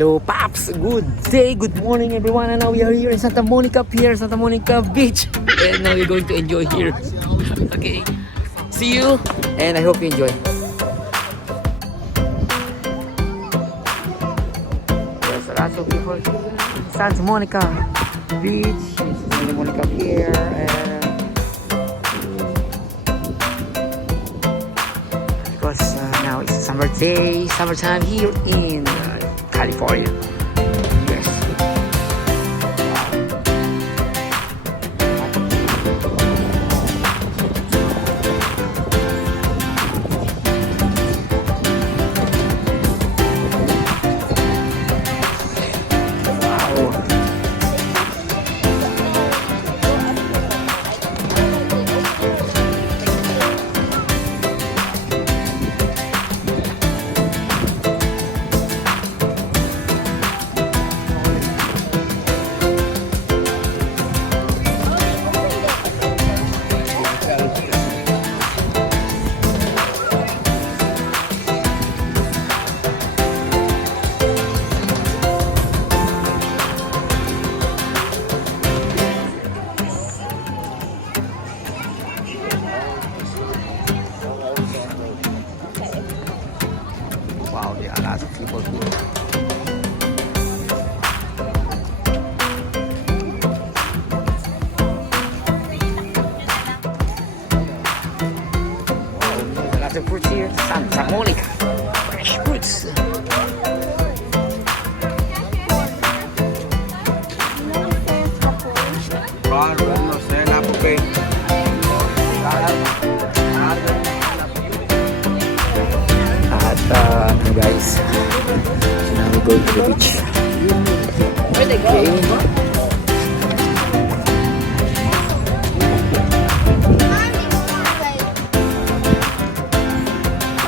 Hello, Paps! Good day, good morning everyone. And now we are here in Santa Monica Pier, Santa Monica Beach. And now we're going to enjoy here. Okay, see you and I hope you enjoy. There's lots of people here. Santa Monica Beach, Santa Monica Pier, and because now it's summer day, summertime here in California. Yes. Wow, there are lots of people here. There's a lot of fruits here. Santa Monica. Fresh fruits. No sé, nada porque At guys, so now we go to the beach. Where they go?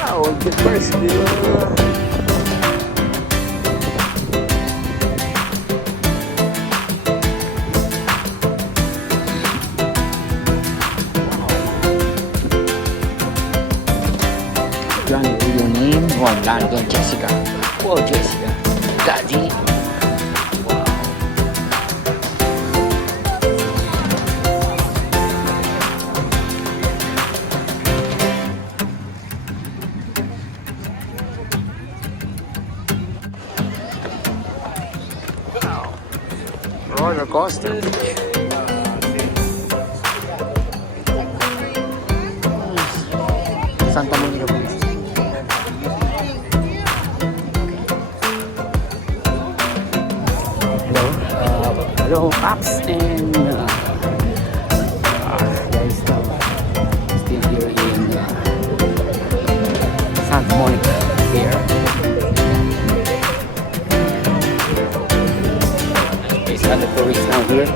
Oh, the first view. Johnny, your name? Oh, Lando and Jessica. Whoa, Jessica. Daddy. Wow. Wow. Roller coaster. Santa Monica Beach. Hello, Paps, and guys, still here in Santa Monica here. It's got the tourists now here.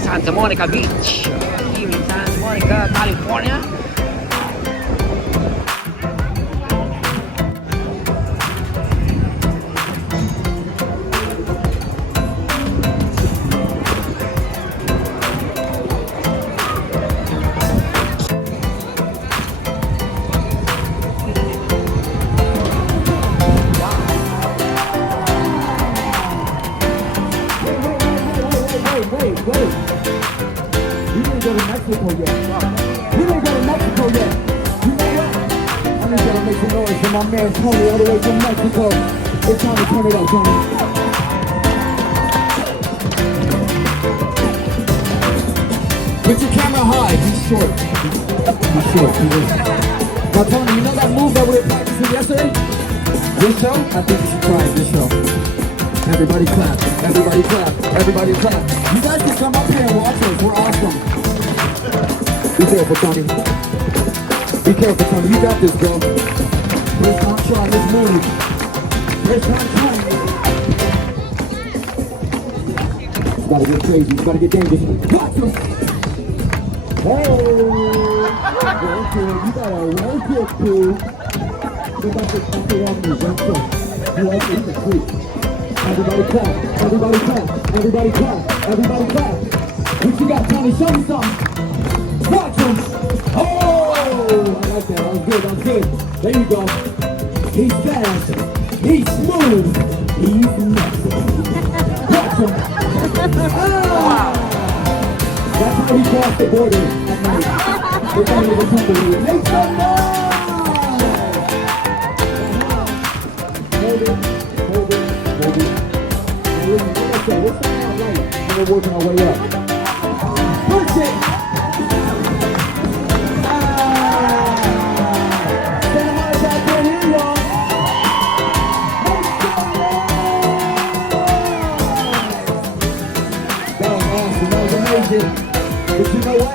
Santa Monica Beach, here in Santa Monica, California. Wait. We didn't go to Mexico yet. We didn't go to Mexico yet. You know what? I need y'all to make some noise for my man Tony all the way from Mexico. It's time to turn it up, Tony. Put your camera high. Be short. Be short. Now, Tony, you know that move that we were practicing yesterday? This show, I think you should try it, this show. Everybody clap, everybody clap, everybody clap. You guys can come up here and watch us, we're awesome. Be careful, Tony. Be careful, Tony, you got this, girl. First time trying this move. First time trying it. It's gotta get crazy, it's gotta get dangerous. Watch him! Hey! Work it, you gotta work it, too. Go back to the on me, don't you? You like it, he's a creep. Everybody clap, everybody clap, everybody clap, everybody clap. What you got, Tony? Show me something. Watch him! Oh! I like that, that was good, that was good. There you go. He's fast, he's smooth, he's nasty. Watch him! Ah! That's how he crossed the border at night. It's only the company. Make some noise! Hold it, hold it, hold it. Now listen, like I said, we're starting out right, and we're working our way up. Push it! Stand high back there, here, y'all. That was awesome, that was amazing. But you know what?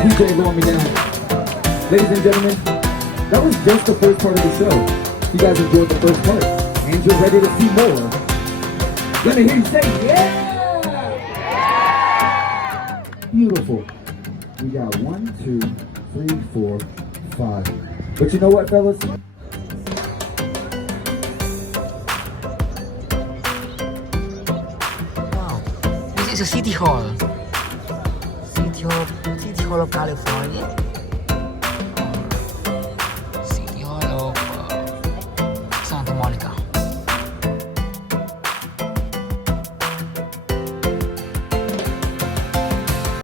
DJ blowing me down. Ladies and gentlemen, that was just the first part of the show. You guys enjoyed the first part, and you're ready to see more. Gonna hear you say, yeah! Beautiful. We got 1, 2, 3, 4, 5. But you know what, fellas? Wow, this is a city hall. City Hall of California.